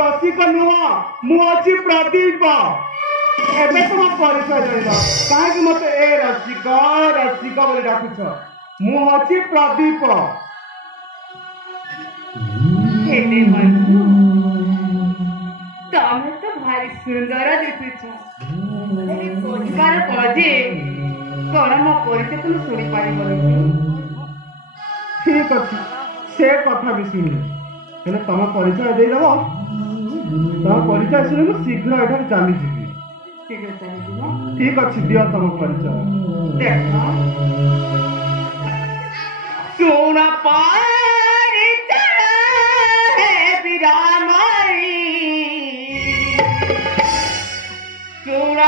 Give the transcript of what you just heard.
रसिक नुह मुझे प्रदीप एबे तुम परिचय देवा कहीं मत ए रसिक रसिक बोली डाकुछ मुझे प्रदीप हेले बंधु तमे तो भारी सुंदर दिखुछ परिकार पजे कौन मो परिचय तुम शुणी पारिब ठीक अच्छे से कथा भी शुणी हेले तुम परिचय देदेव तुम परिचय शुणी मु शीघ्र एठार चली जी ठीक अच्छे दियो तुम परिचय देख सुन परिचय विरामरी सुन